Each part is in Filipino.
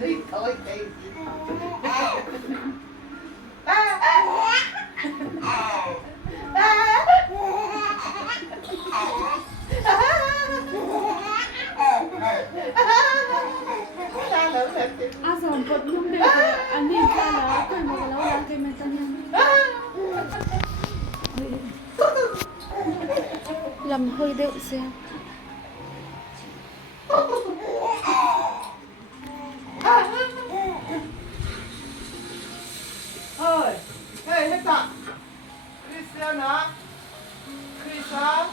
nuôi thôi thì Asa ang pot yung bebe, ano yung kala, kay magalaw lang kay may tanyan. Lamhoy daw siya. thôi hey hết tạ Christian hả Christian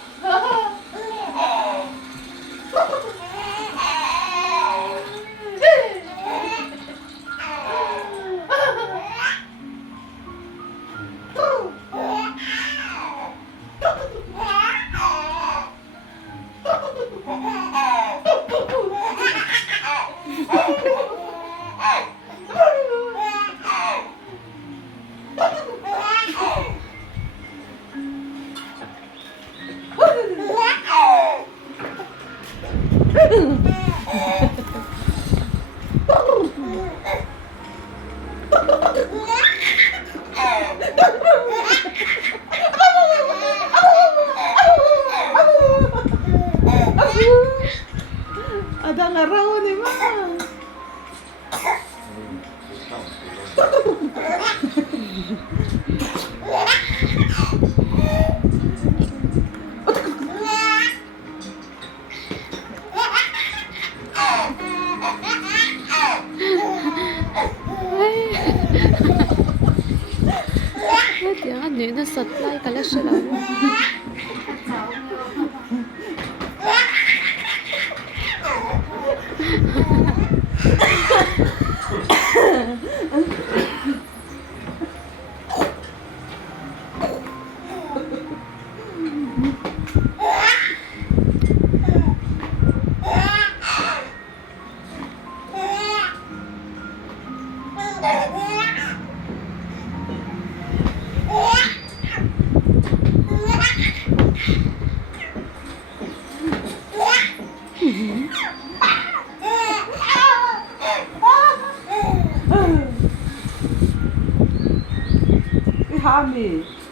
Ada ngaraw ni ma. Jangan ni na supply kala siya lang. Hami